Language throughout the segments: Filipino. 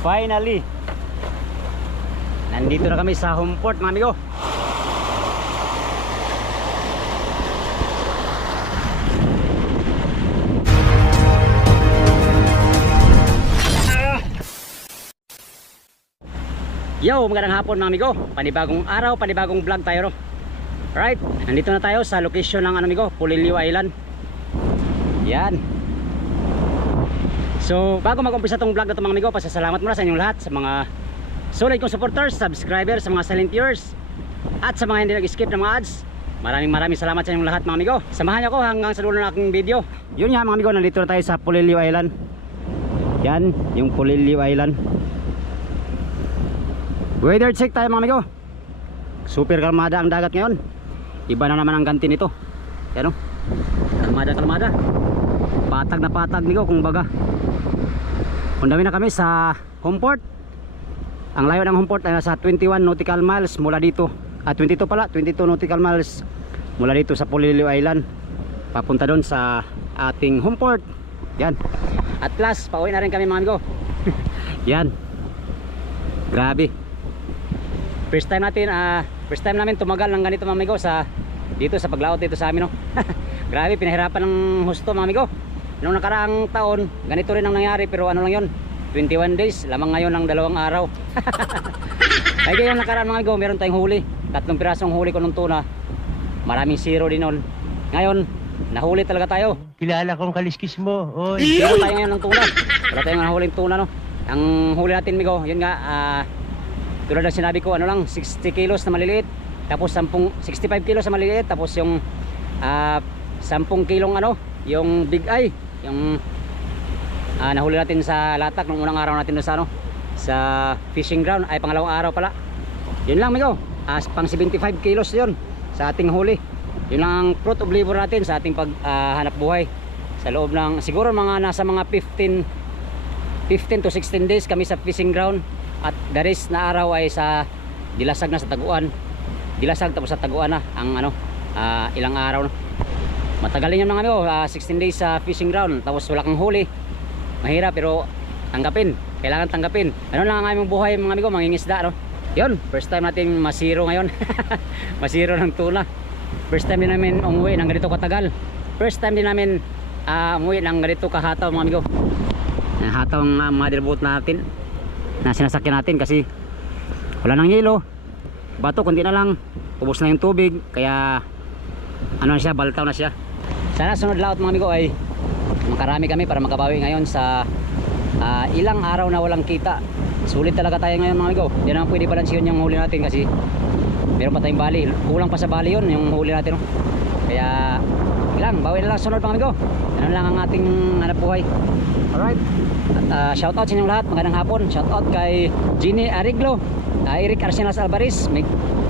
Finally, nandito na kami sa home port mga amigo. Yo, magandang hapon mga amigo. Panibagong araw, panibagong vlog tayo, no? Right, nandito na tayo sa location ng amigo, Polillo Island. Yan. So, bago mag-umpisa tong vlog na ito mga amigo, pasasalamat muna sa inyong lahat, sa mga solid kong supporters, subscribers, sa mga silent viewers, at sa mga hindi nag-skip ng mga ads. Maraming salamat sa inyong lahat mga amigo. Samahan niyo ako hanggang sa dulo ng aking video. Yun nga mga amigo, nandito na tayo sa Polillo Island. Yan, yung Polillo Island. Weather check tayo mga amigo. Super kalmada ang dagat ngayon. Iba na naman ang ganti nito. Yan o, kalmada. Patag na patag amigo kung baga. Undami na kami sa home port. Ang layo ng home port ay nasa 21 nautical miles mula dito. 22 pala, 22 nautical miles mula dito sa Polillo Island, papunta doon sa ating home port. Yan. At last, pauwi na rin kami mga amigo. Yan. Grabe. First time namin tumagal ng ganito mga amigo dito sa paglaot dito sa amin, no. Grabe, pinahirapan ng husto mga amigo. Noong nakaraang taon, ganito rin ang nangyari, pero ano lang yun, 21 days, lamang ngayon ng 2 araw. Ay kaya yung nakaraan mga amigo, meron tayong huli, 3 pirasong huli ko nung tuna. Maraming zero din nun. Ngayon, nahuli talaga tayo. Kilala kong kaliskis mo. Oy. Zero tayo ngayon ng tuna. Wala tayong nahuling tuna, no. Ang huli natin amigo, yun nga, tulad ng sinabi ko, ano lang, 60 kilos na maliliit, tapos 65 kilos na maliliit, tapos yung 10 kilong ano, yung big eye, yung nahuli natin sa latak nung unang araw natin sa ano, sa fishing ground, ay pangalawang araw pala. Yun lang amigo, pang 75 kilos yun sa ating huli. Yun lang ang fruit of labor natin sa ating paghanap buhay sa loob ng siguro nasa mga 15 to 16 days kami sa fishing ground. At the rest na araw ay sa Dilasag na sa Taguan. Dilasag tapos sa Taguan na ang ano, ilang araw na. Matagal din yung mga amigo, 16 days sa fishing ground tapos wala kang huli. Mahirap pero tanggapin, kailangan tanggapin. Ano lang ang aming buhay mga amigo, mangingisda, no? Yun, first time natin masiro ngayon. Masiro ng tuna. First time din namin umuwi ng ganito katagal. First time din namin umuwi ng ganito kahataw mga amigo. Hataw ang mother boat natin na sinasakyan natin kasi wala nang yelo, bato kundi na lang, ubos na yung tubig, kaya ano na siya, baltaw na siya. Sana sunod laot mga amigo ay makarami kami para makabawi ngayon sa ilang araw na walang kita. Sulit talaga tayo ngayon mga amigo. Hindi naman pwede balansiyon yung huli natin kasi meron pa tayong bali, kulang pa sa bali yun yung huli natin, no? Kaya ilang, bawi na lang sunod mga amigo. Yan lang ang ating hanap buhay. Alright. At shout out sa inyong lahat, magandang hapon. Shout out kay Ginny Ariglo, Eric Arsenas Alvarez,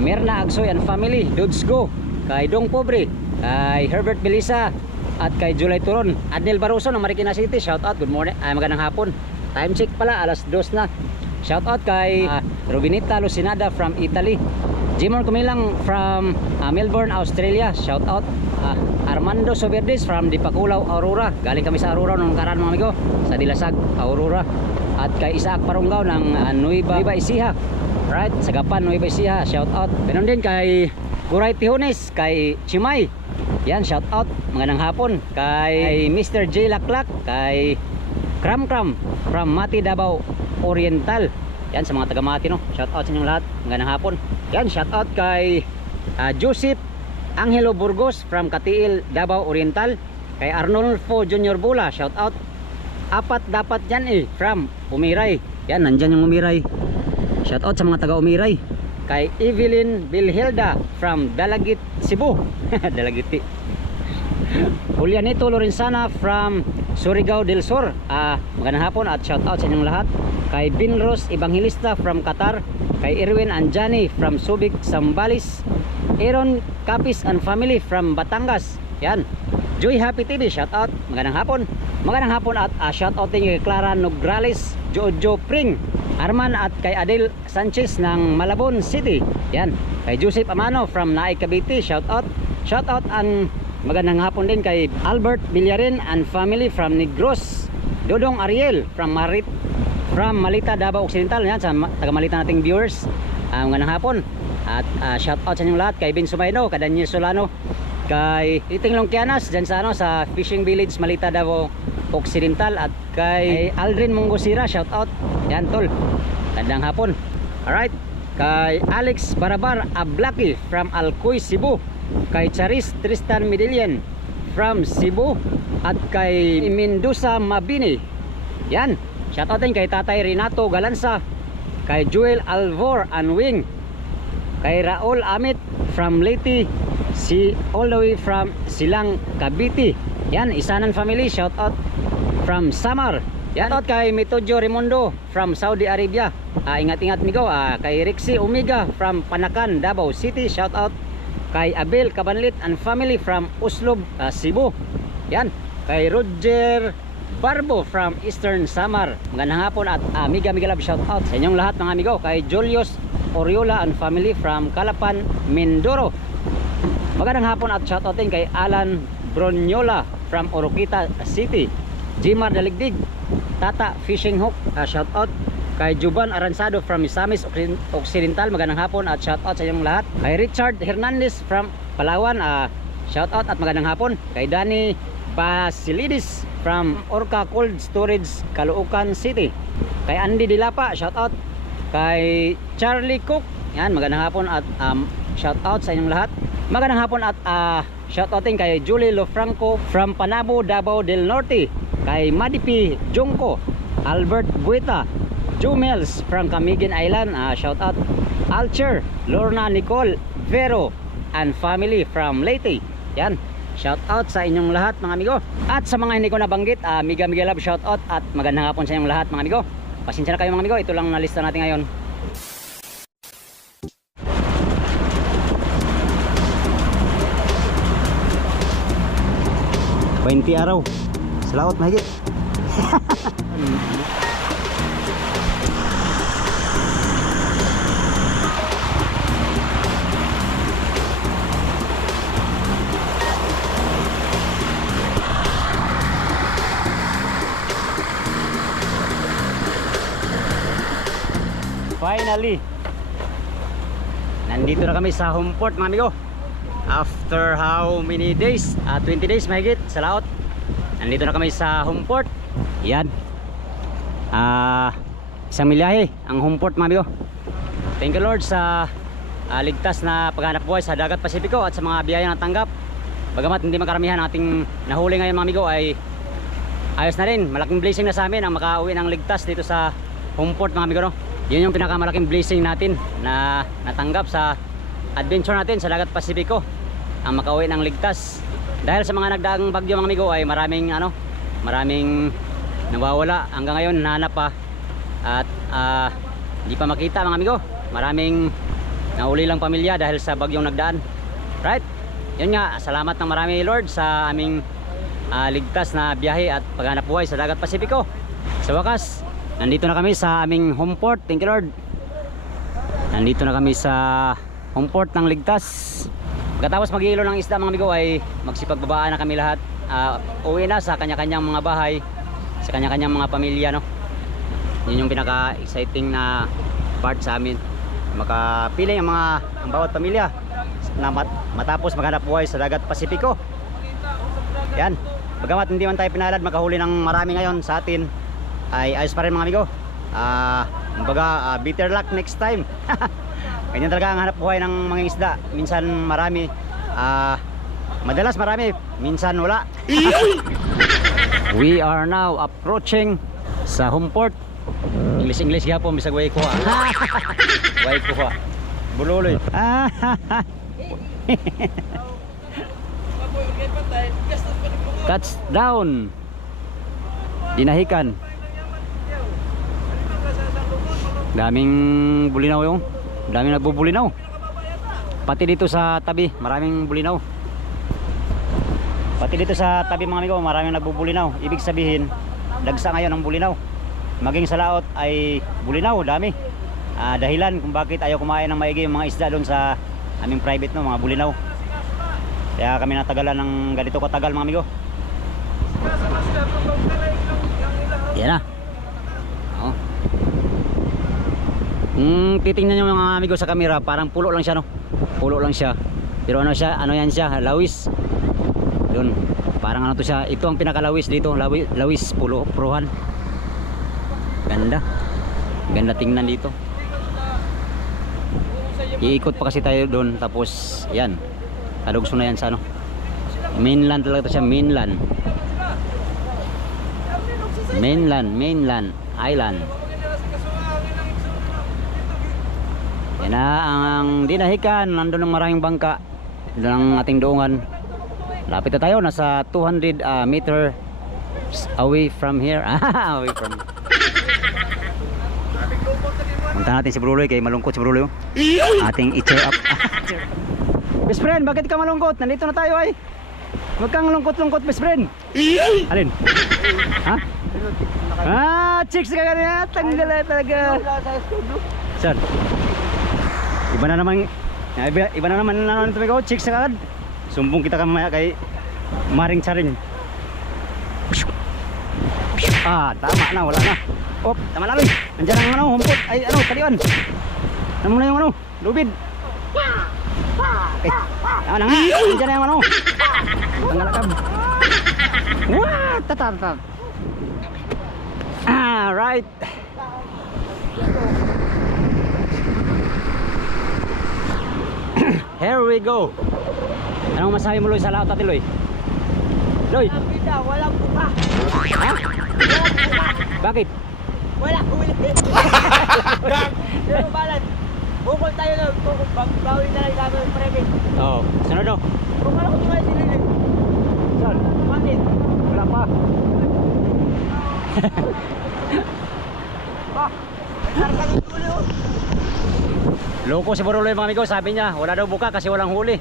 Merna Agsoy and family, Dudes Go, kay Dong Pobre, kay Herbert Belisa, at kay July Turon, Adnel Baruso ng Marikina City. Shout out, good morning, magandang hapon. Time check pala, alas 2 na. Shout out kay Rubinita Lucinada from Italy, Jimon Kumilang from Melbourne, Australia. Shout out Armando Soberdes from Dipakulaw, Aurora. Galing kami sa Aurora nung nakaraan mga amigo, sa Dilasag, Aurora. At kay Isaac Parunggaw ng Nueva Ecija, right, sa Gapan, Nueva Ecija. Shout out. Ganon din kay Guray Tijones, kay Chimay. Yan, shout out, magandang hapon. Kay Mr. J Laklak, kay Kram from Mati, Davao Oriental. Yan, sa mga taga Mati, no. Shout out sa inyong lahat, magandang hapon. Yan, shout out kay Joseph Angelo Burgos from Katiil, Davao Oriental. Kay Arnolfo Junior Bula, shout out. Apat dapat yan from Umiray. Yan, nandyan yung Umiray. Shout out sa mga taga Umiray. Kay Evelyn Bilhilda from Dalagit, Cebu. Dalagiti. Julianito Lorenzana from Surigao del Sur. Magandang hapon at shout out sa inyong lahat. Kay Binros Evangelista from Qatar. Kay Erwin Anjani from Subic, Zambales. Aaron Capis and family from Batangas. Yan. Joy Happy TV, shout out, magandang hapon. Magandang hapon at shout out din kay Clara Nograles, Jojo Pring, Arman at kay Adel Sanchez ng Malabon City. Yan. Kay Joseph Amano from Naay Cavite, shout out. Shout out and magandang hapon din kay Albert Villarin and family from Negros. Dodong Ariel from from Malita, Davao Occidental. Yan, sa taga Malita nating viewers. Ngayong hapon. At shout out sa inyong lahat kay Ben Sumayno, kay Daniel Solano, kay Iting Longkianas dyan sa sa Fishing Village Malita, Davao Occidental, at kay Aldrin Mongosira, shout out. Yan tol. Gandang hapon. Alright. Kay Alex Barabar Ablaki from Alcoy, Cebu. Kay Charis Tristan Medellin from Cebu. At kay Mendoza Mabini. Yan. Shoutout din kay Tatay Renato Galanza. Kay Joel Alvor Anwing. Kay Raul Amit from Leyte. All the way from Silang, Cavite. Yan, Isanan family, shoutout from Samar. Yan, shoutout kay Metodio Raimundo from Saudi Arabia. Ingat-ingat migo. Kay Rixie Omega from Panakan, Davao City, shoutout. Kay Abel Cabanlit and family from Uslob, Cebu. Yan, kay Roger Barbo from Eastern Samar. Magandang hapon at mega love shoutout sa inyong lahat mga amigo. Kay Julius Oriola and family from Calapan, Mindoro. Magandang hapon at shoutout din kay Alan Bronyola from Oroquita City. Jimar Daligdig, Tata Fishing Hook, shoutout. Kay Juban Aransado from Misamis Occidental, magandang hapon at shoutout sa inyong lahat. Kay Richard Hernandez from Palawan, shoutout at magandang hapon. Kay Danny Basilidis from Orca Cold Storage, Caloocan City. Kay Andy Dilapa, shoutout. Kay Charlie Cook, yan, magandang hapon at shoutout sa inyong lahat. Magandang hapon at shoutout din kay Julie Lofranco from Panabo, Davao del Norte. Kay Madipi Jungko, Albert Bueta, Jumels from Camiguin Island, shoutout. Alcher, Lorna Nicole Vero and family from Leyte. Yan, shoutout sa inyong lahat mga amigo. At sa mga hindi ko nabanggit, mega love shoutout at magandang hapon sa inyong lahat mga amigo. Pasensya na kayo mga amigo, ito lang nalista natin ngayon. Araw sa laot mahigit. Finally, nandito na kami sa home port mga amigo. After how many days? 20 days mahigit sa laot. Nandito na kami sa home port. Yan. Isang milyahe ang home port mga amigo. Thank you Lord sa ligtas na paghanap buhay sa dagat Pasipiko at sa mga biyaya na tanggap. Bagamat hindi makaramihan ating nahuli ngayon mga amigo, ay ayos na rin. Malaking blessing na sa amin ang makauwi ng ligtas dito sa home port mga amigo, no? Yun yung pinakamalaking blessing natin na natanggap sa adventure natin sa dagat Pasipiko, ang makauwi ng ligtas. Dahil sa mga nagdaang bagyo mga amigo ay maraming nawawala hanggang ngayon, nahanap pa at hindi pa makita mga amigo. Maraming nahuli lang pamilya dahil sa bagyong nagdaan. Right? Yun nga, salamat ng marami Lord sa aming ligtas na biyahe at paghanap buhay sa dagat Pasipiko. Sa wakas, nandito na kami sa aming home port. Thank you Lord. Nandito na kami sa home port ng ligtas. Pagkatapos mag-iilo ng isda mga amigo ay magsipagbabaan na kami lahat. Uwi na sa kanya-kanyang mga bahay, sa kanya-kanyang mga pamilya, no? Yun yung pinaka-exciting na part sa amin. Makapiling ang bawat pamilya na matapos maghanap buhay sa dagat Pasipiko. Yan. Bagamat hindi man tayo pinalad makahuli ng marami ngayon sa atin, ay ayos pa rin mga amigo. Better luck next time. Ganyan talaga ang hanap buhay ng mga isda. Minsan marami, madalas marami, minsan wala. We are now approaching sa home port. English gapon bisag way ko. Way ko. Bululoy. Touchdown. Dinahikan. Daming bulinaw yung. Daming nagbubulinaw. Pati dito sa tabi, maraming bulinaw. Pati dito sa tabi mga amigo, maraming nagbubulinaw. Ibig sabihin, dagsa ngayon ang bulinaw. Maging sa laot ay bulinaw, dami. Dahilan kung bakit ayaw kumain ng maigi yung mga isda doon sa aming private, no, mga bulinaw. Kaya kami natagalan ng ganito katagal mga amigo. Yan na. Oh. Kung titingnan nyo mga amigo sa camera, parang pulo lang siya, no? Pulo lang siya. Pero ano siya, ano yan siya, lawis. Doon, parang ano to siya. Ito ang pinakalawis dito, lawis, puruhan. Ganda. Ganda tingnan dito. Iikot pa kasi tayo doon, tapos yan. Kadugso na yan sa ano. Mainland talaga to siya, mainland. Mainland, island. Yan na ang dinahikan, nandun ang maraming bangka. Doon ang ating doongan. Lapit na tayo, nasa 200 meter away from here. Away from. Punta natin si Bruloy, kay malungkot si Bruloy. Ating i-cheer up. Best friend, bakit ka malungkot? Nandito na tayo ay. Huwag kang lungkot-lungkot, best friend. Alin? Ha? Chicks ka ganyan. Tanggal talaga. Saan? Iba na naman ito ko, chicks ka agad. Sumbong kita kamaya kay Maring Charing. Tama na, wala na. Tama na rin. Nandiyan ang ano, humpot. Ay, ano, taliwan. Ano na yung ano, lubid. Tama na nga, nandiyan na yung ano. Pangalakab. Tatar. Right. Here we go. Anong masabi mo, Loy, sa laot natin, Loy? Loy? Walang buka. Ha? Bakit? Wala huli. Pero balan. Bukol tayo na. Bawin na lang kami ng private. Oo. Sunod no? Bukol ako tumayo sinilin. Saan? Bakit? Wala pa. Nagkarga ng tuloy oh. Loko si Buruloy mga amigo. Sabi niya, wala daw buka kasi walang huli.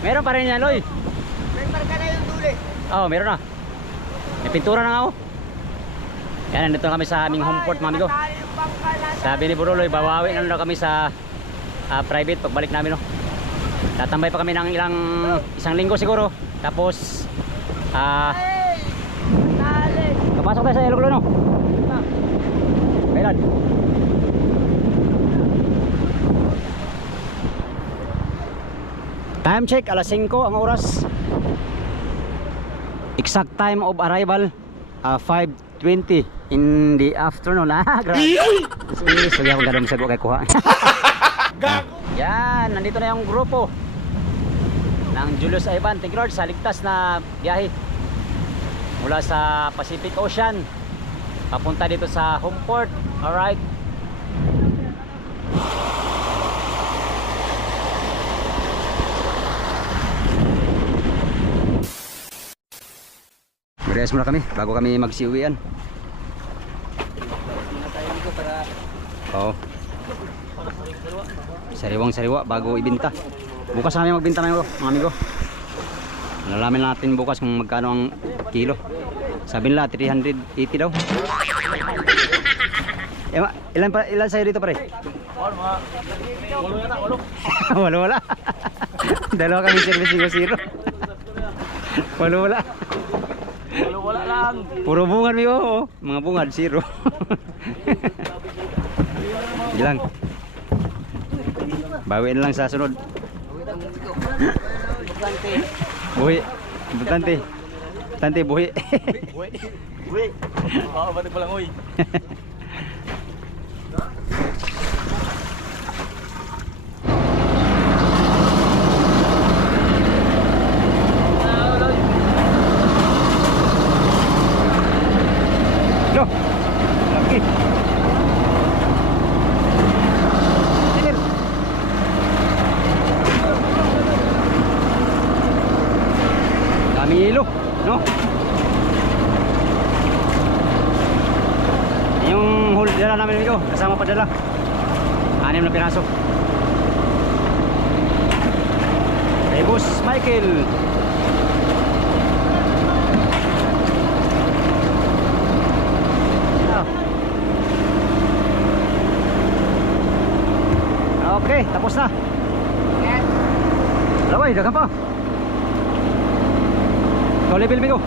Meron pa rin yan, Loy. Nagkarga na yung tuloy. Oo, meron na. May pintura na nga oh. Yan, nandito kami sa aming home port mga amigo. Sabi ni Buruloy, bawawi na lang kami sa private pagbalik namin no. Tatambay pa kami ng isang linggo siguro. Tapos papasok tayo sa Ilocos no. Kailan? Time check, alas 5 ang oras. Exact time of arrival 5:20 in the afternoon. Grabe. Sige akong gadong sago kay kuha. Yan, nandito na yung grupo ng Julius Ivan. Thank you Lord sa ligtas na biyahe mula sa Pacific Ocean papunta dito sa home port. Alright. Rest muna kami bago kami magsiuwian. Oo. Sariwang-sariwa bago ibenta. Bukas kami magbenta mga amigo. Malalaman natin bukas kung magkano ang kilo. Sabi nila 380 daw. Ilan sa'yo dito pare? Wala. Dalawa kami service 0. Wala. Wala lang. Puro bungan mi oh. Mga bungan 0. Ilang. Bawiin lang sa sunod. Buhi. Importante. Tante buhi. Uy. Batik pa lang uy. Loh. Lagi. Daming ilo, no? Yung huli dala namin ito, kasama pa dala. 6 na piraso. Hey, Boss Michael. Okay, tapos na. Laway, dagan pa. Ikaw level bigo.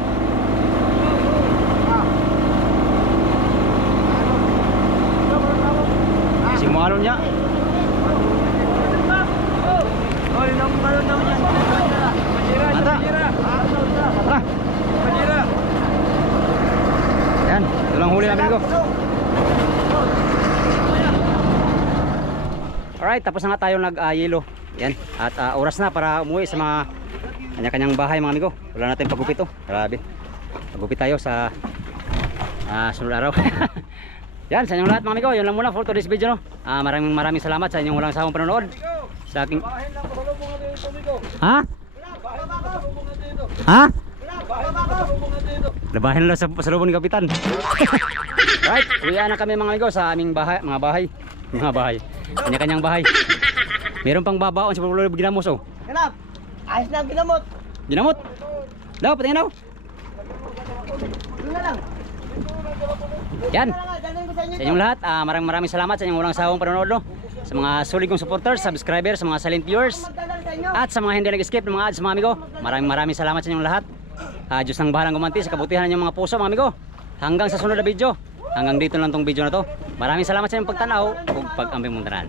balon niya. Oh, yun ang balon naman yan. Ata. Tara. Yan, ito lang huli namin ko. Alright, tapos na nga tayo nag-yelo. Yan, at oras na para umuwi sa mga kanya-kanyang bahay mga amigo. Wala natin pagupit oh. Grabe. Pagupit tayo sa sunod araw. Yan, sa inyong lahat mga amigo, yun lang muna for today's video no. Maraming salamat sa inyong walang sawang panonood sa aking. Ha? Ha? Labahin na lang sa lubong ni Kapitan. Right, uwian na kami mga amigo sa aming bahay, mga bahay. Kanya-kanyang bahay. Meron pang babaon si Pablo ginamos oh. Ganap. Ayos na ang ginamot. Ginamot. Daw, patingin daw. Yun na lang. Yan. Dalhin ko sa inyo. Sa inyong lahat, maraming salamat sa inyong walang sawang panonood no. Sa mga sulit kong supporters, subscribers, sa mga silent viewers, Magdadal sa inyo. at sa mga hindi nag-escape ng mga ads mga amigo. Maraming salamat sa inyong lahat. Diyos nang bahalang gumanti sa kabutihan ng mga puso mga amigo. Hanggang sa sunod na video. Hanggang dito lang tong video na to. Maraming salamat sa inyong pagtanaw ug pag-ambing mong tanan.